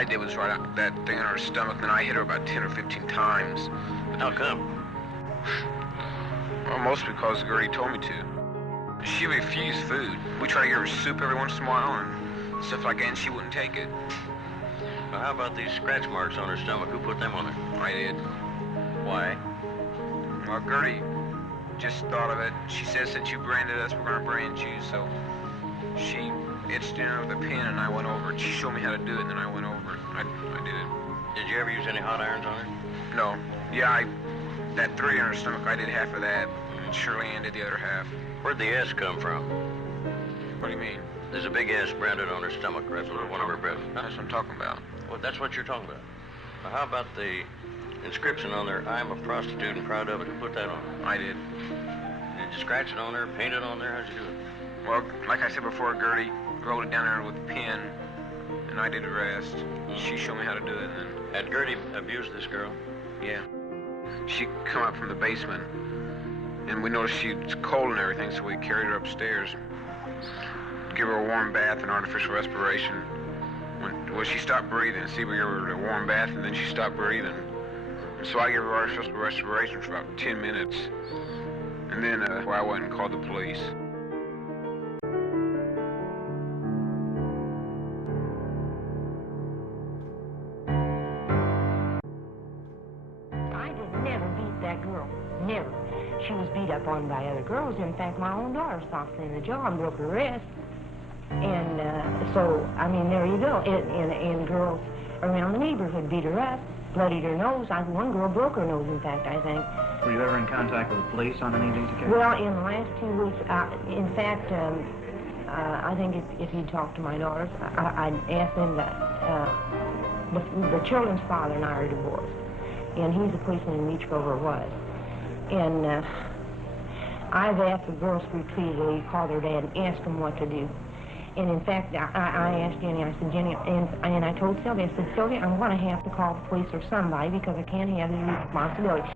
I did was right out that thing in her stomach, and then I hit her about 10 or 15 times. How come? Well, mostly because Gertie told me to. She refused food. We tried to give her soup every once in a while and stuff like that, and she wouldn't take it. Well, how about these scratch marks on her stomach? Who put them on her? I did. Why? Well, Gertie just thought of it. She said, since you branded us, we're going to brand you. So she itched in with a pen, and I went over it. She showed me how to do it, and then I went over it. I did it. Did you ever use any hot irons on her? No. Yeah, that 3 in her stomach, I did half of that. And Shirley Ann did the other half. Where'd the S come from? What do you mean? There's a big S branded on her stomach, right below one of her breasts. That's what I'm talking about. Well, that's what you're talking about. Now, how about the inscription on there, I'm a prostitute and proud of it? Who put that on? I did. Did you scratch it on there, paint it on there? How'd you do it? Well, like I said before, Gertie wrote it down there with a pen, and I did the rest. She showed me how to do it, and then... Had Gertie abused this girl? Yeah. She come out from the basement, and we noticed she was cold and everything, so we carried her upstairs. Give her a warm bath and artificial respiration. When she stopped breathing, see, we gave her a warm bath, and then she stopped breathing. And so I gave her artificial respiration for about 10 minutes. And then I went and called the police. I did never beat that girl. Never. She was beat up on by other girls. In fact, my own daughter socked her in the jaw and broke her wrist. And so, I mean, there you go. And girls around the neighborhood beat her up, bloodied her nose. One girl broke her nose, in fact, I think. Were you ever in contact with the police on any of these occasions? Well, in the last 2 weeks, in fact, I think if you talk to my daughters, I'd ask them that the children's father and I are divorced. And he's a policeman in Beach Grove, or was. And I've asked the girls repeatedly, call their dad and ask them what to do. And in fact, I asked Jenny, I said, Jenny, and I told Sylvia, I said, Sylvia, I'm going to have to call the police or somebody because I can't have the responsibility.